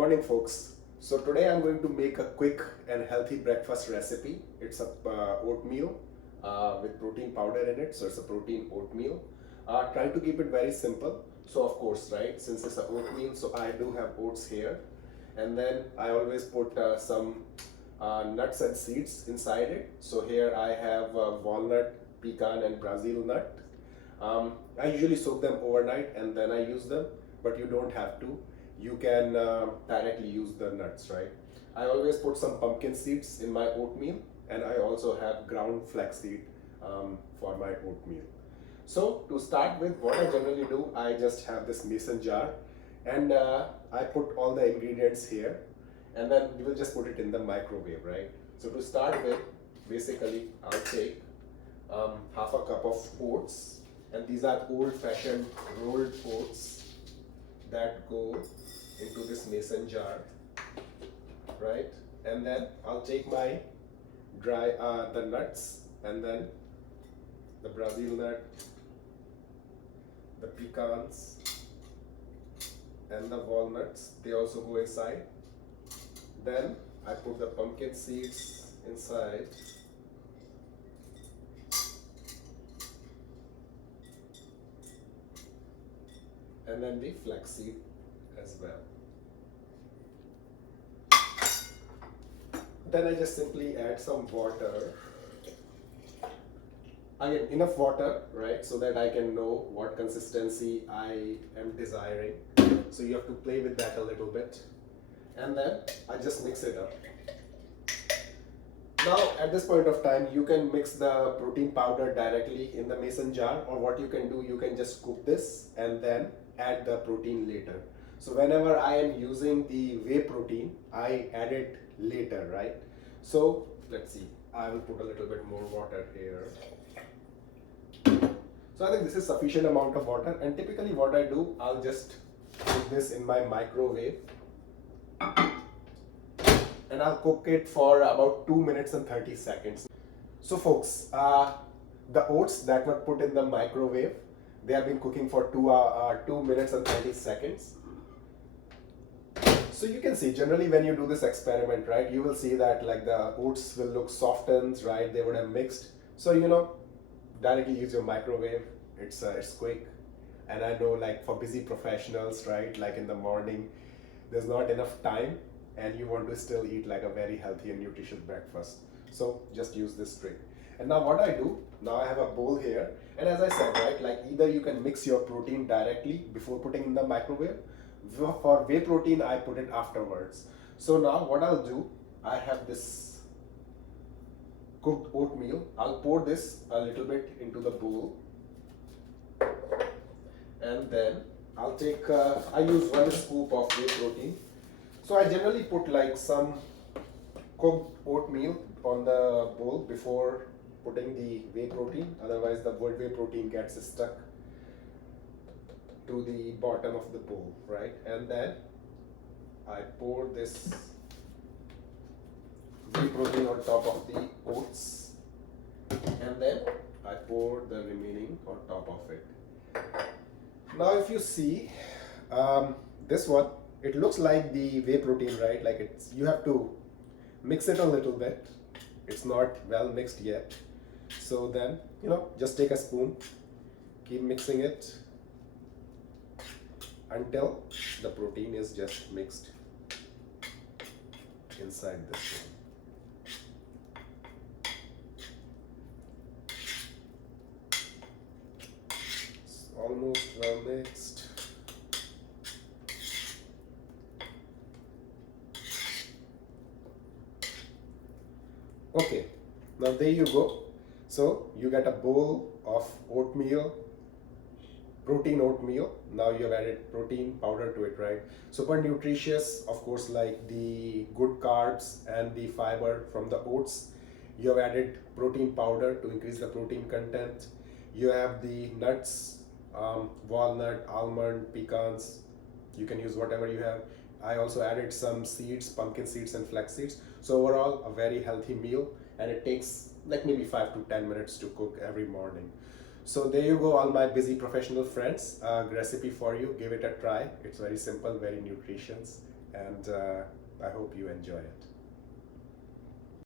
morning, folks. So today I'm going to make a quick and healthy breakfast recipe. It's a oatmeal with protein powder in it, so it's a protein oatmeal. Trying to keep it very simple. So of course, right, since it's a oatmeal, so I do have oats here, and then I always put some nuts and seeds inside it. So here I have walnut, pecan, and Brazil nut. I usually soak them overnight and then I use them, but you don't have to. You can directly use the nuts, right? I always put some pumpkin seeds in my oatmeal, and I also have ground flaxseed for my oatmeal. So to start with, what I generally do, I just have this mason jar, and I put all the ingredients here, and then we will just put it in the microwave, right? So to start with, basically, I'll take half a cup of oats, and these are old-fashioned rolled oats that go into this mason jar, right? And then I'll take my the nuts, and then the Brazil nut, the pecans, and the walnuts, they also go inside. Then I put the pumpkin seeds inside, and then the flaxseed as well. Then I just simply add some water. Again, enough water, right, so that I can know what consistency I am desiring. So you have to play with that a little bit. And then I just mix it up. Now at this point of time, you can mix the protein powder directly in the mason jar, or what you can do, you can just cook this and then add the protein later. So whenever I am using the whey protein, I add it later, right? So let's see, I will put a little bit more water here. So I think this is sufficient amount of water, and typically what I do, I'll just put this in my microwave and I'll cook it for about 2 minutes and 30 seconds. So folks, the oats that were put in the microwave, they have been cooking for 2 minutes and 30 seconds. So you can see, generally when you do this experiment, right, you will see that like the oats will look softened, right, they would have mixed. So directly use your microwave, it's quick. And I know, like, for busy professionals, right, like in the morning, there's not enough time and you want to still eat like a very healthy and nutritious breakfast. So just use this trick. And now what I do, now I have a bowl here, and as I said, right, like either you can mix your protein directly before putting in the microwave. For whey protein, I put it afterwards. So now what I'll do, I have this cooked oatmeal. I'll pour this a little bit into the bowl, and then I'll take, I use 1 scoop of whey protein. So I generally put like some cooked oatmeal on the bowl before putting the whey protein, otherwise the whey protein gets stuck to the bottom of the bowl, right? And then I pour this whey protein on top of the oats, and then I pour the remaining on top of it. Now if you see this one, it looks like the whey protein, right? Like you have to mix it a little bit. It's not well mixed yet. So then, just take a spoon, keep mixing it until the protein is just mixed inside this one. It's almost well mixed. Okay, now there you go. So you get a bowl of oatmeal, protein oatmeal. Now you have added protein powder to it, right? Super nutritious, of course, like the good carbs and the fiber from the oats. You have added protein powder to increase the protein content. You have the nuts, walnut, almond, pecans. You can use whatever you have. I also added some seeds, pumpkin seeds and flax seeds. So overall, a very healthy meal, and it takes like maybe 5 to 10 minutes to cook every morning. So there you go, all my busy professional friends. Recipe for you. Give it a try. It's very simple, very nutritious, and I hope you enjoy it.